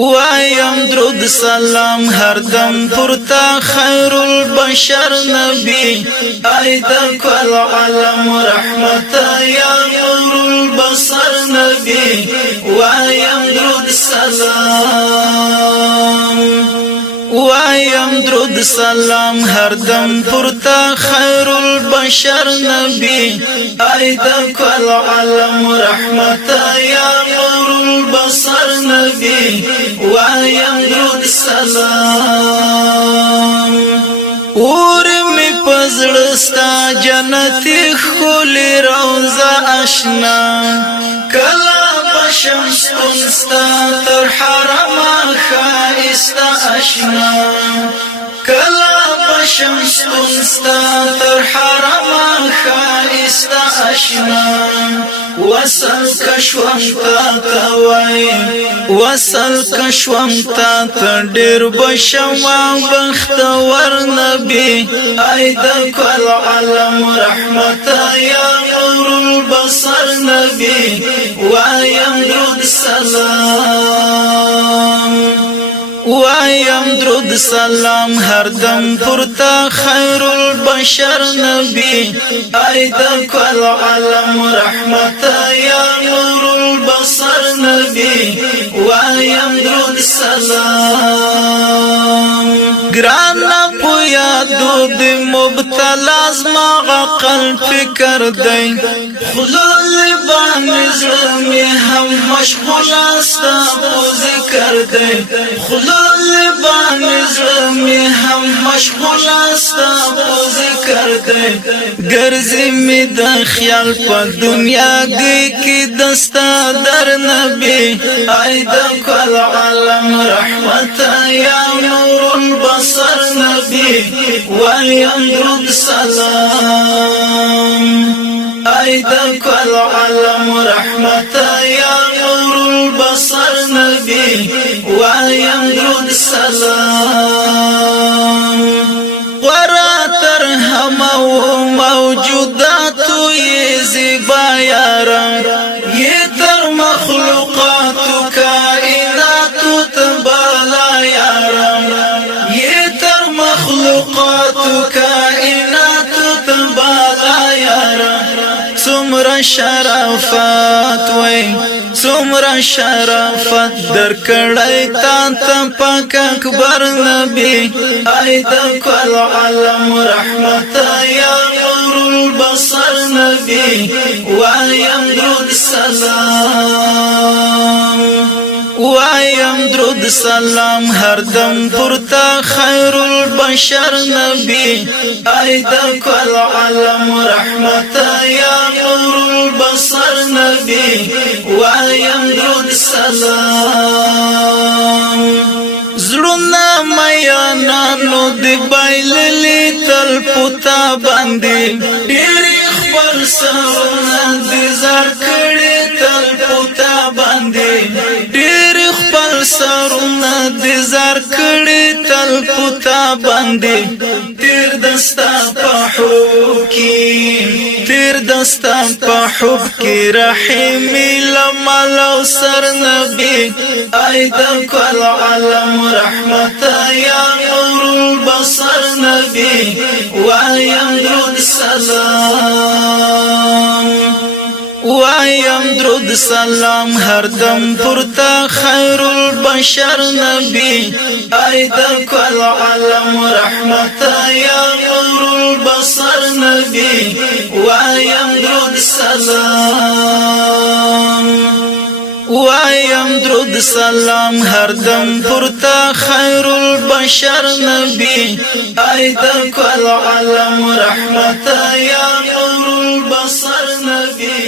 وایم درود سلام هر دم پرتا خیر البشر نبی ای د کل عالم رحمت یا نور البصر نبی وایم درود سلام وایم درود سلام هر دم پرتا خیر البشر نبی ای د کل عالم رحمت یا نور البصر نبی وایم درود سلام اور می پزړستا جنتی خلی روزه آشنا کلا بشمس تنستا تر حرم خائستا آشنا کلا بشمس تنستا تر حرم خائستا آشنا وصل کشوم تا توای وصل کشوم تا ډیر بشم بختور نبی ای د کل عالم رحمت یا نور البصر نبی وایم درود سلام وایم درود سلام هر دم پرتا خیر البشر نبی ای د کل عالم رحمت یا نور البصر نبی وایم درود سلام گرانا پویا دود مبتلا زما قلب فکر دی خلال بانی زلمی هم مشغول استا پو ذکر دی خلال بانی زلمی هم مشغول استا پو ذکر دی گرزی می د خیال پا دنیا گئی کی دستا در نبی ای د کل عالم رحمت یا نور البصر نبی وایم درود سلام ای د کل عالم رحمت یا نور البصر نبی وایم درود سلام وراتر هم موجودات یہ زیبا یارم یہ تر مخلوقات کائنات تبالا یارم یہ تر مخلوقات کائنات تبالا یارم سمر شرافت وی سمر شرافت در کڑی تا پاک اکبر نبی ای د کل عالم رحمت یا نور البصر نبی وایم درود سلام وایم درود سلام هر دم پرتا خیر البشر نبی ای د کل عالم رحمت یا نور البصر نبی وایم درود سلام زړونه میانانو دی بایللی تل پتا باندې ډېر خپل سرونه دي زار کړي تل پتا باندې ډېر خپل سرونه دي زار کړي تل پتا باندې تیر دستا په حب کې تیر دستا په حب کې رحیم لملو سر نبی ای د کل عالم رحمت یا نور البصر نبی وایم درود سلام وایم درود سلام هر دم پرتا خیر البشر نبی ای د کل عالم رحمت یا نور البصر نبی وایم درود سلام وایم درود سلام هر دم پرتا خیر البشر نبی ای د کل عالم رحمت یا نور البصر نبی